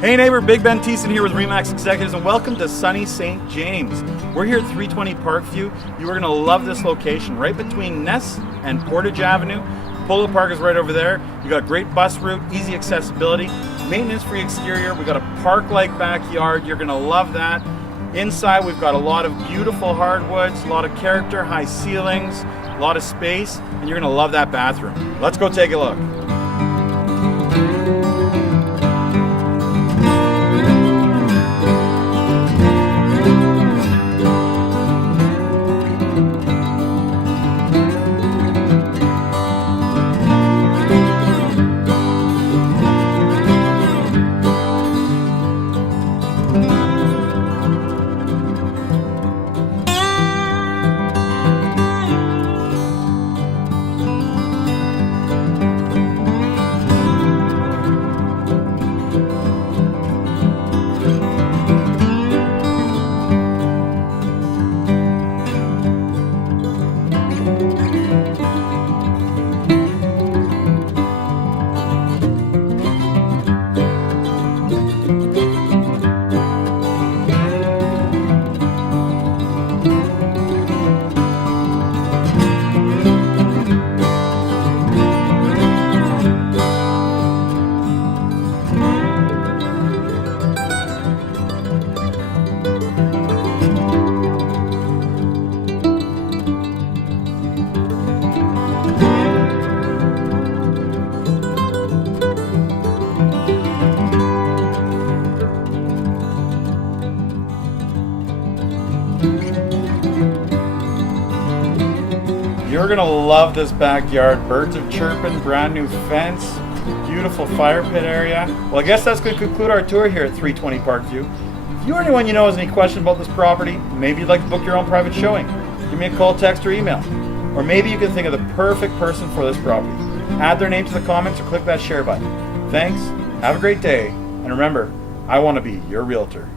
Hey neighbor, Big Ben Thiessen here with RE/MAX Executives, and welcome to sunny St. James. We're here at 320 Parkview. You are going to love this location, right between Ness and Portage Avenue. Polo Park is right over there. You got a great bus route, easy accessibility, maintenance-free exterior. We got a park-like backyard. You're going to love that. Inside, we've got a lot of beautiful hardwoods, a lot of character, high ceilings, a lot of space, and you're going to love that bathroom. Let's go take a look. You're gonna love this backyard. Birds are chirping, brand new fence, beautiful fire pit area. Well, I guess that's gonna conclude our tour here at 320 Parkview. If you or anyone you know has any questions about this property, maybe you'd like to book your own private showing, give me a call, text, or email. Or maybe you can think of the perfect person for this property. Add their name to the comments or click that share button. Thanks, have a great day, and remember, I want to be your realtor.